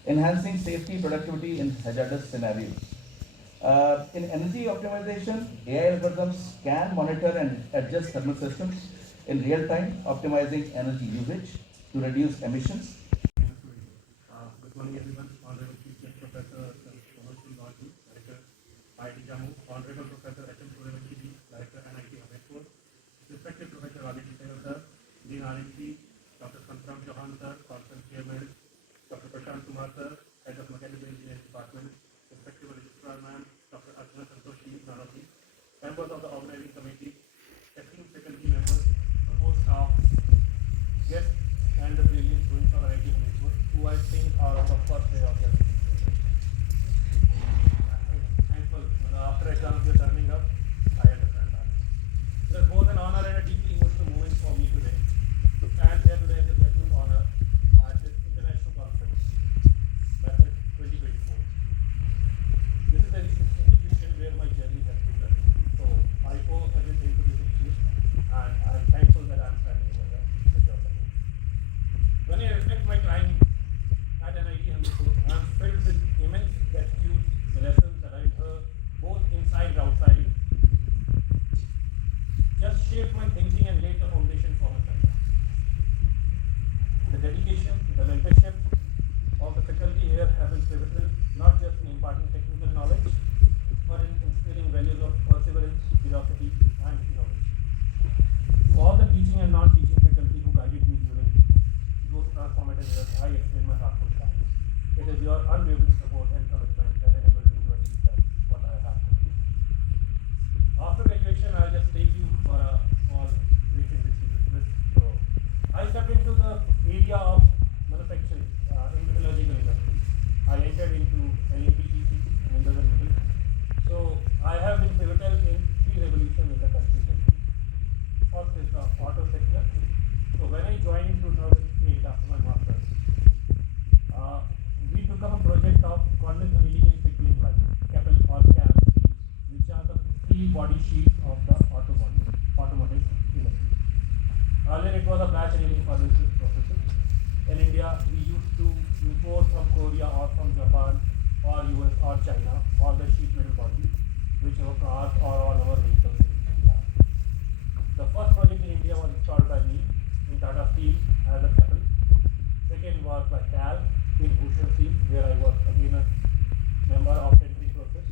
enhancing safety, productivity in hazardous scenarios. In energy optimization, AI algorithms can monitor and adjust thermal systems in real time, optimizing energy usage to reduce emissions. Good morning, everyone. Honorable Chief Guest Professor Director, IIT Jammu, Honorable Professor H.M. Suryavanshi, Director, NIT Hamirpur, respected Professor Registrar sir, Dean R&D, Dr. Santram Chauhan sir, Conference Chairman, Dr. Prashant Kumar sir, Head of Mechanical Engineering Department, respected Registrar ma'am, Dr. Archana Santoshi, Narathi, members of the organizing committee, esteemed faculty members, support staff, guests, and the brilliant students of IIT Hamirpur, who I think are on the first day of their visit. Thankful after exams we are turning up. I understand that. It is both an honor and a deeply emotional moment for me today to stand here today as a guest of honor at this international conference, MATHED 2024. This is an institution where my journey has begun. So I owe everything to this institution, and I am thankful that I am standing over here with your support. When I reflect my time at NIT Hamirpur, I am filled with immense gratitude. The lessons that I heard, both inside and outside, just shaped my thinking and laid the foundation for my career. The dedication, the mentorship of the faculty here have been pivotal, not just in imparting technical knowledge, but in instilling values of perseverance, curiosity, and innovation. To all the teaching and non-teaching faculty who guided me during those transformative years, I extend my heartfelt thanks. It is your unwavering support and commitment that enabled me to achieve that, what I have. After graduation, I'll just take you for a small briefing with. So, I stepped into the area of manufacturing in the metallurgical industry. I entered into NET, minerals and metals. So, I have been pivotal in three revolutions in the country. First is the auto sector. So, when I joined in 2008 after my master's, we took up a project of cordless annealing and pickling line, CAPL or CAM, which are the steel body sheets of the automotive industry. Earlier it was a batch annealing furnaces processes. In India, we used to import from Korea or from Japan or US or China all the sheet metal bodies, which our cars or all our vehicles in India. The first project in India was installed by me in Tata Steel as a CAPL. Second was by CAL in Bhushan Steel, where I was again a member of tendering process.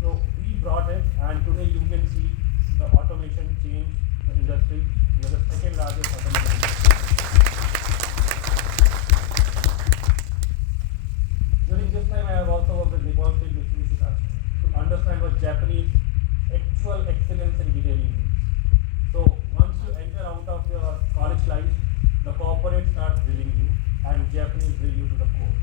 So we brought it, and today you can see the automation change the industry. We are the second largest automobile industry. During this time, I have also worked with Nippon Steel Mitsubishi to understand what Japanese actual excellence in detailing means. So once you enter out of your college life, the corporate starts drilling you, and Japanese drill you to the core.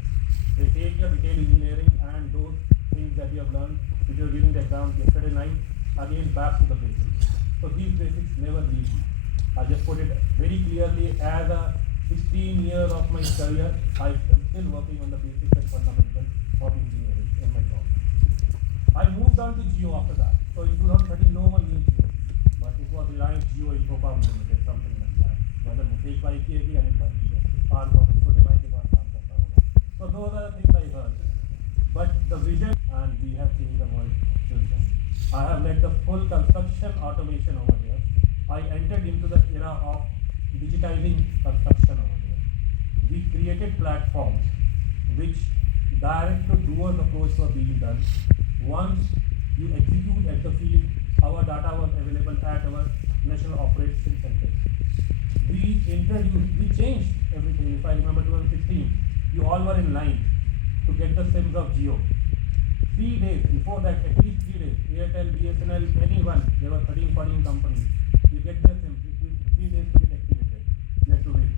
They take your detail engineering and those things that you have learned, which you were giving the exam yesterday night, again back to the basics. So these basics never leave you. I just put it very clearly, as a 16 years of my career, I am still working on the basics and fundamentals of engineering in my job. I moved on to Geo after that. So in 2013, no one knew Geo, but it was Reliance Geo Infocom Limited, something like that. Whether mistake by किएगी and by छोटे भाई के पास काम करता होगा. So those are the things I heard. But the vision, and we have changed the world children. I have led the full construction automation over here. I entered into the era of digitizing construction over here. We created platforms which direct to doers approach were being done. Once you execute at the field, our data was available at our national operation center. We changed everything. If I remember 2016, you all were in line to get the SIMs of Geo. 3 days, before that, at least 3 days, Airtel, BSNL, anyone, there were 13, 14 companies. You get the SIM, it took 3 days to get activated. You have to wait.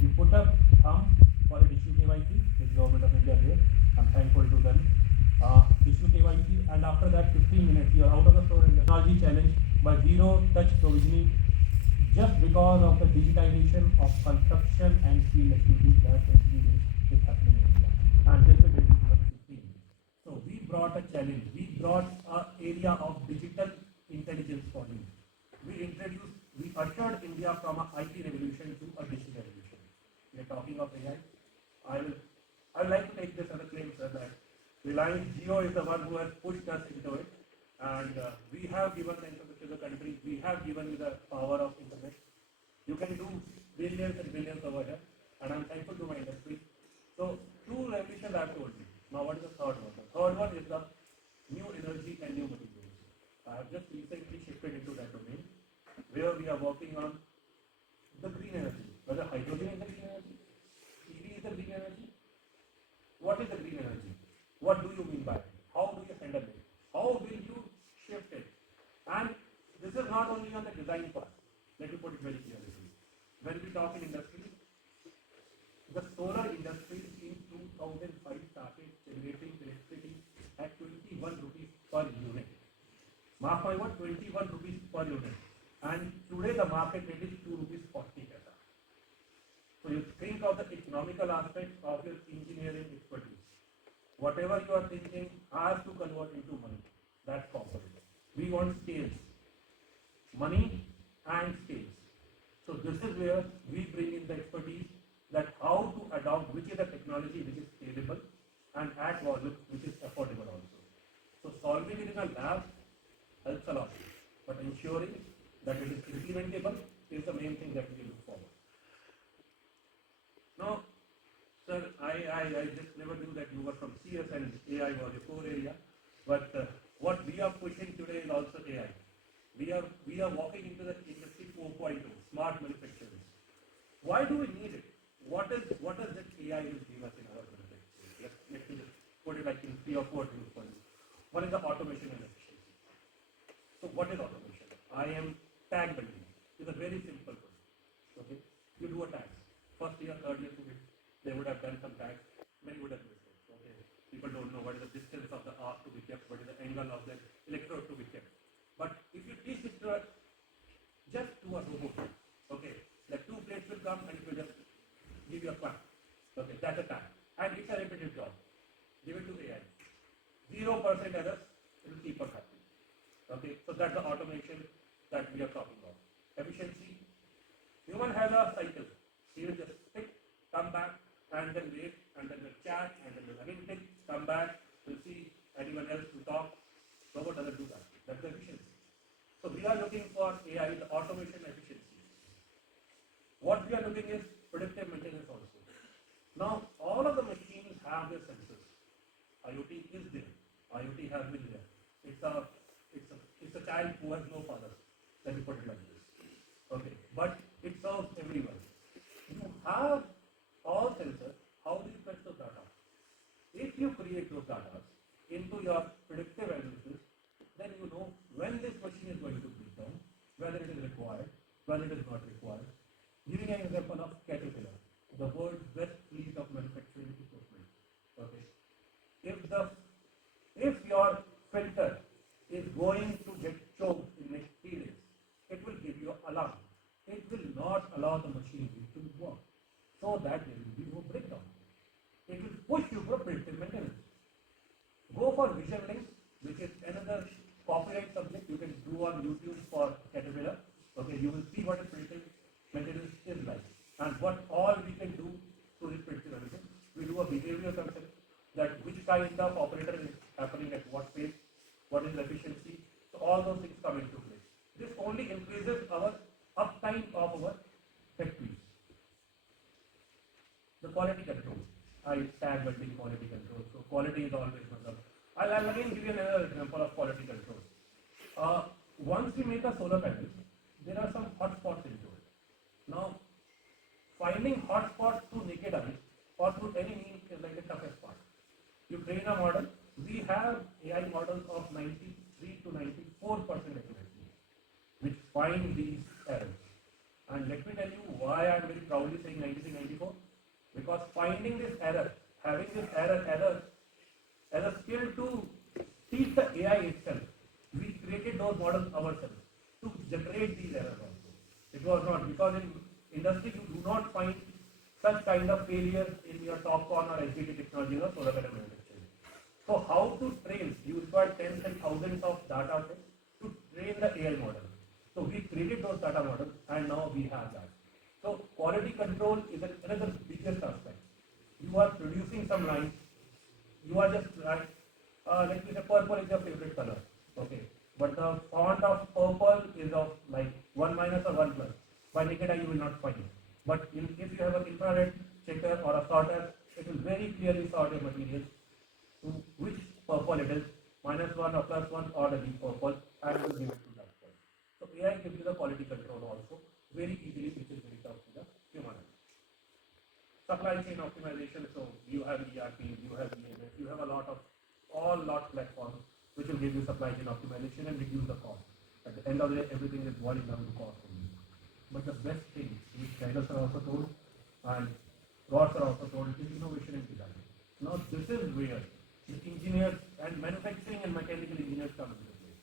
You put up thumb for an issue KYC, with Government of India there. I'm thankful to them. Issue KYC, and after that 15 minutes, you are out of the store and technology challenge by zero touch provisioning, just because of the digitization of construction and field activities that every day is happening in India. And this is in 2015. So we brought a challenge. We brought an area of digital intelligence for you. We ushered India from an IT revolution to a digital revolution. We are talking of AI. I would like to take this as a claim, sir, that Reliance Jio is the one who has pushed us into it, and we have given the internet to the country. We have given you the power of internet. You can do billions and billions over here, and I'm thankful to my industry. So 2 revolutions I've told you. Now what is the third one? The third one is the new energy and new materials. I have just recently shifted into that domain, where we are working on the green energy. Whether hydrogen is the green energy, EV is the green energy. What is the green energy? What do you mean by it? How do you handle it? How will you shift it? And this is not only on the design part. Let me put it very clearly. When we talk in industry, the solar industry in 2005 started generating electricity at 21 rupees per unit. Mark my word, 21 rupees per unit. And today the market rate is 2 rupees 40. So you think of the economical aspect of your engineering expertise. Whatever you are thinking has to convert into money. That's possible. We want scales. Money and scales. So this is where we bring in the expertise that how to adopt which is the technology which is scalable and at volume which is affordable also. So solving it in a lab helps a lot. But ensuring that it is implementable is the main thing that we look forward. Now, sir, I just never knew that you were from CS and AI was your core area. But what we are pushing today is also AI. We are walking into the industry 4.0, smart manufacturing. Why do we need it? What does this AI will give us in our manufacturing? Let me just put it like in 3 or 4 things for you. One is the automation and efficiency. So what is automation? I am tag building. It's a very simple one. Okay, you do a tag. First year, third year, they would have done some tags. Many would have missed it. Okay, people don't know what is the distance of the arc to be kept, what is the angle of the electrode to be kept. But if you teach it just to a robot, okay, the 2 plates will come and it will just give you a clamp. Okay, that's a tag. And it's a repetitive job. Give it to AI. 0% errors, it will keep us happy. Okay, so that's the automation that we are talking about. Efficiency. Human has a cycle. He will just pick, come back, and then wait, and then we'll chat, and then we'll again pick, come back, we'll see anyone else to talk. Robot doesn't do that. That's the efficiency. So we are looking for AI, the automation efficiency. What we are looking is predictive maintenance also. Now, all of the machines have their sensors. IoT is there. IoT has been there. It's a child who has no father. Let me put it like this. Okay, but it serves everyone. You have all sensors. How do you fetch those data? If you create those data into your predictive analysis, then you know when this machine is going to break down, whether it is required, whether it is not required. Giving an example of Caterpillar, the world's best fleet of manufacturing equipment. Okay, if your filter is going to get choked in next 3 days, it will give you an alarm. It will not allow the machinery to work, so that there will be no breakdown. It will push you for predictive maintenance. Go for Vision Link, which is another copyright subject you can do on YouTube for Caterpillar. Okay, you will see what a predictive maintenance is like and what all we can do to this predictive maintenance. We do a behavioral concept that which kind of operator is happening at what pace, what is the efficiency. So all those things come into play. This only increases our uptime of our factories. The quality control. I tag building quality control. So quality is always I'll again give you another example of quality control. Once we make a solar panel, there are some hotspots into it. Now, finding hotspots through naked eye or through any means is like the toughest part. You train a model. We have AI models of 93 to 94% accuracy, which find these errors. And let me tell you why I'm very proudly saying 93, 94. Because finding this error, having this error as a skill to teach the AI itself, we created those models ourselves to generate these errors also. It was not, because in industry you do not find such kind of failure in your TOPCon or HDT technology or solar panel manufacturing. So how to train? You require tens and thousands of data sets to train the AI model. So we created those data models and now we have that. So quality control is another biggest aspect. You are producing some lines, you are just like, let me say purple is your favorite color, okay? But the font of purple is of like 1 minus or 1 plus. By naked eye you will not find it. But if you have an infrared checker or a sorter, it will very clearly sort your materials to which purple it is, -1 or +1 or the deep purple, and will give it to that point. So AI gives you the quality control also very easily, which is very tough to the human eye. Supply chain optimization, so you have ERP, you have EMS, you have a lot platforms which will give you supply chain optimization and reduce the cost. At the end of the day, everything is boiling down to cost only. But the best thing, which guiders are also told and rods are also told, is innovation in design. Now this is where the engineers and manufacturing and mechanical engineers come into play.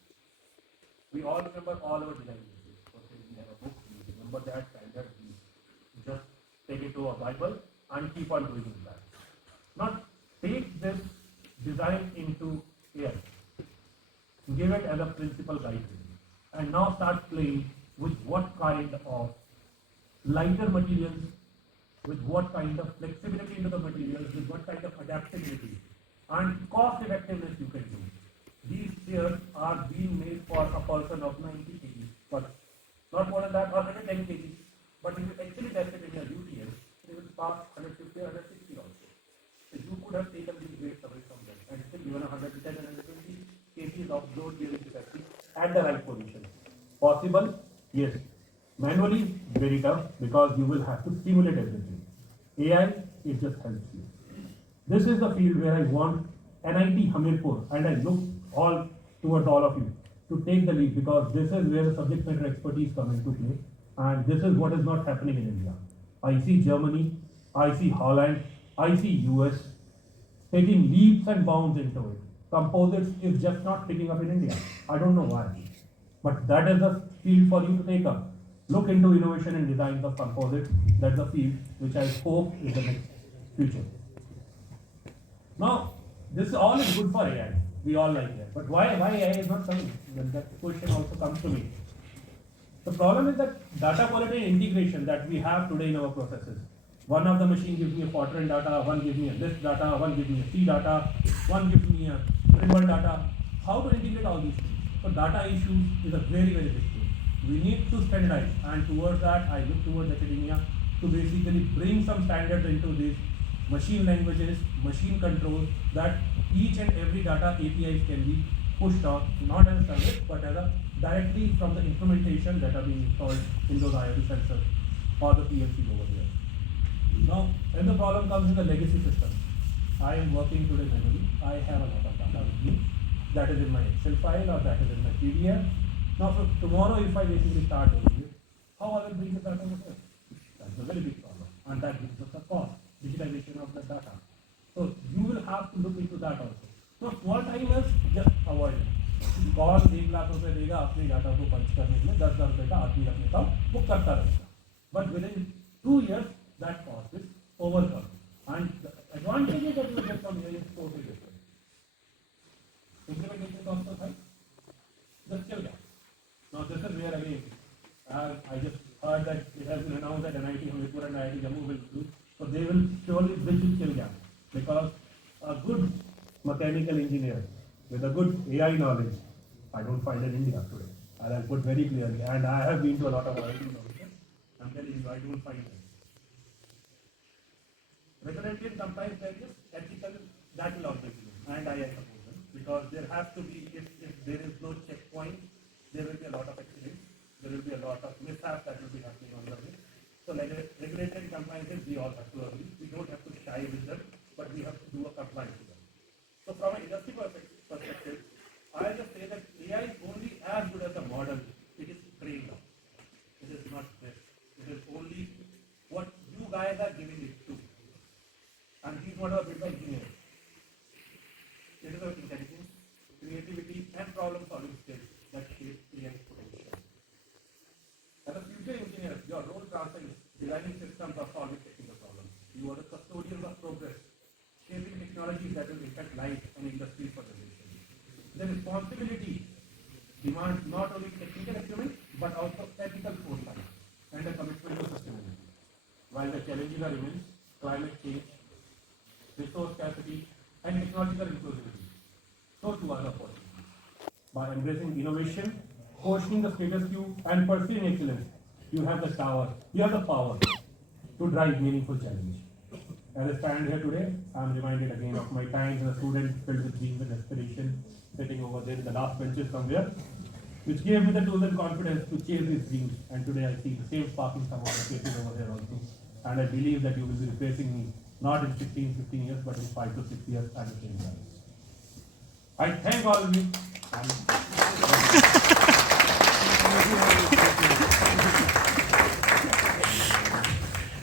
We all remember all our design issues. Okay, we have a book, we remember that standard, we just take it to a Bible and keep on doing that. Now take this design into AI, give it as a principal guide, and now start playing with what kind of lighter materials, with what kind of flexibility into the materials, with what kind of adaptability and cost effectiveness you can do. These chairs are being made for a person of 90 kg, but not more than that, or 110 kg. But if you actually test it in your UTS, it will pass 150 or 160 also. So you could have taken these weights away from them and still given 110 and 120 kg of load bearing capacity at the right position. Possible? Yes. Manually, very tough because you will have to simulate everything. AI, it just helps you. This is the field where I want NIT Hamirpur, and I look all towards all of you to take the lead, because this is where the subject matter expertise come into play, and this is what is not happening in India. I see Germany, I see Holland, I see US taking leaps and bounds into it. Composites is just not picking up in India. I don't know why. But that is the field for you to take up. Look into innovation and design of composites. That's the field which I hope is the next future. Now, this all is good for AI. We all like that. But why AI is not coming? Then that question also comes to me. The problem is that data quality and integration that we have today in our processes. One of the machine gives me a Fortran data, one gives me a this data, one gives me a C data, one gives me a ribbon data. How to integrate all these things? So data issues is a very, very big thing. We need to standardize, and towards that I look towards academia to basically bring some standards into these machine languages, machine controls, that each and every data APIs can be pushed out, not as a service, but as a directly from the implementation that are being installed in those IoT sensors or the PLCs over there. Now, when the problem comes in the legacy system, I am working today manually. I have a lot of data with me. That is in my Excel file or that is in my PDF. Now, for tomorrow, if I basically start doing it, how I will bring the data with it? That's a very big problem, and that gives us a cost, digitalization of the data. So you will have to look into that also. So small timers, just avoid it. कौन 1 लाख रुपए देगा अपने data को पंच करने के लिए, 10,000 रुपए का आदमी अपने काम वो करता रहेगा. But within 2 years, that cost is overcome. And the advantages that you get from here is totally different. Implementation cost is high. The skill gap. Now this is where again, I just heard that it has been announced that NIT Hamirpur and IIT Jammu will do. So they will surely bridge the skill gap, because a good mechanical engineer with a good AI knowledge, I don't find in India today. And I'll put very clearly, and I have been to a lot of IIT innovations. I'm telling you, I don't find it. Regulatory sometimes there is ethical, that will always be, and I suppose them, because because there has to be, if there is no checkpoint, there will be a lot of accidents, there will be a lot of mishaps that will be happening on the way. So regulatory compliances, we all have to agree. We don't have to shy with them, but we have to do a compliance with them. So from an industry perspective, I just say that AI is only as good as the model it is trained on. It is not this. It is only what you guys are giving it to. And these models are built by engineers. It is our intelligence, creativity, and problem-solving skills that shape AI's potential. As a future engineer, your role transcends designing systems or solving technical problems. You are the custodians of progress, shaping technologies that will impact life and industry for generations. The responsibility demands not only technical acumen, but also ethical foresight and a commitment to sustainability. While the challenges are immense, climate change, resource scarcity, and technological inclusivity, so too are the opportunities. By embracing innovation, questioning the status quo, and pursuing excellence, you have the power to drive meaningful change. As I stand here today, I am reminded again of my times as a student filled with dreams and aspiration, sitting over there in the last benches somewhere, which gave me the tools and confidence to chase these dreams. And today I see the same sparking some of the faces over there also. And I believe that you will be replacing me, not in 15 years, but in 5 to 6 years at the same time. I thank all of you.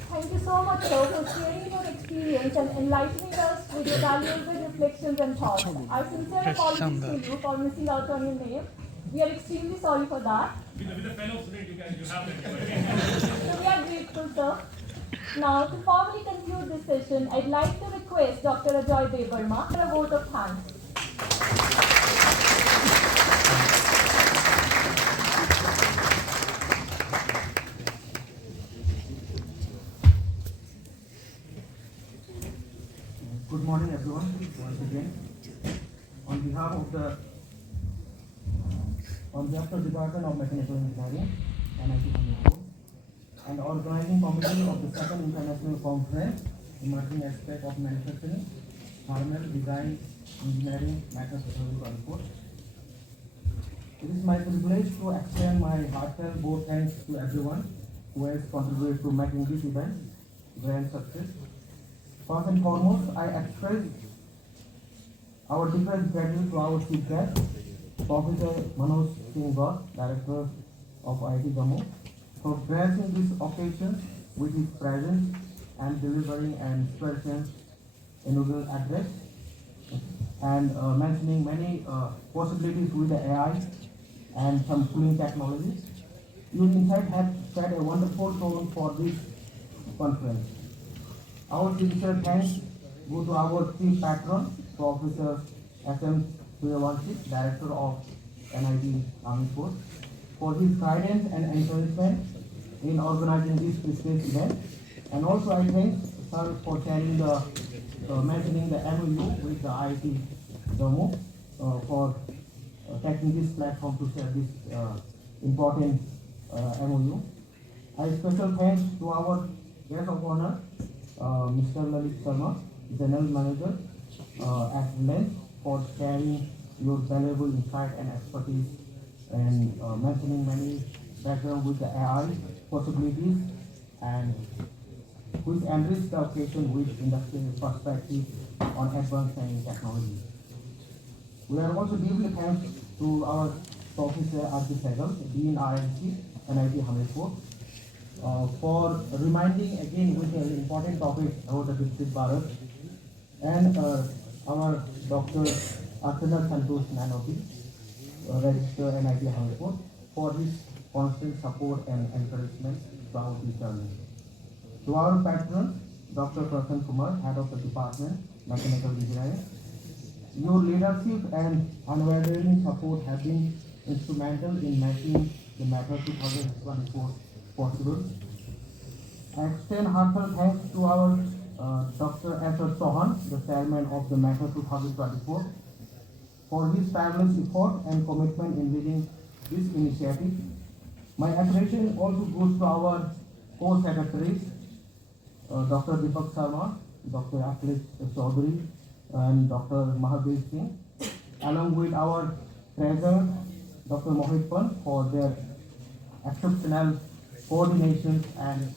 Thank you so much, sir, for sharing your experience and enlightening us with your valuable reflections and thoughts. Our sincere apologies to you for missing out on your name. We are extremely sorry for that. With a fellow student, you have that. So we are grateful, sir. Now, to formally conclude this session, I'd like to request Dr. Ajoy Devarma for a vote of thanks. Good morning, everyone. Once again, on behalf of the Department of Mechanical Engineering, NIT Hamirpur, and organizing committee of the second international conference, Emerging Aspect of Manufacturing, Thermal Design, Engineering, Methods 2024. It is my privilege to extend my heartfelt vote thanks to everyone who has contributed to making this event grand success. First and foremost, I express our deepest gratitude to our chief guest, Professor Manoj Singh Gaur, Director of IIT Jammu, for gracing this occasion with his presence and delivering an inspirational inaugural address and mentioning many possibilities with the AI and some cooling technologies. You in fact have set a wonderful tone for this conference. Our sincere thanks go to our chief patron, Professor S.M. Suryavanshi, Director of NIT Hamirpur, for his guidance and encouragement in organizing this prestigious event. And also I thank sir for sharing the mentioning the MOU with the IIT Jammu for taking this platform to share this important MOU. I special thanks to our guest of honor, Mr. Lalit Sharma, General Manager at Lens, for sharing your valuable insight and expertise and mentioning many background with the AI possibilities and which enrich the occasion with industry perspective on advanced science technology. We are also deeply thankful to our Professor R.K. Sehgal, Dean RMC, NIT Hamirpur, for reminding again with an important topic about the Viksit Bharat, and our Dr. Archana Santosh Nanobi, Registrar NIT Hamirpur, for his constant support and encouragement throughout this journey. To our patron, Dr. Prasan Kumar, Head of the Department, Mechanical Engineering, your leadership and unwavering support have been instrumental in making the MATHED 2024 possible. I extend heartfelt thanks to our Dr. S.R. Chauhan, the Chairman of the MATHED 2024, for his tireless effort and commitment in leading this initiative. My appreciation also goes to our co-secretaries, Dr. Deepak Sharma, Dr. Akhilesh Chaudhary, and Dr. Mahavir Singh, along with our treasurer, Dr. Hamirpur, for their exceptional coordination and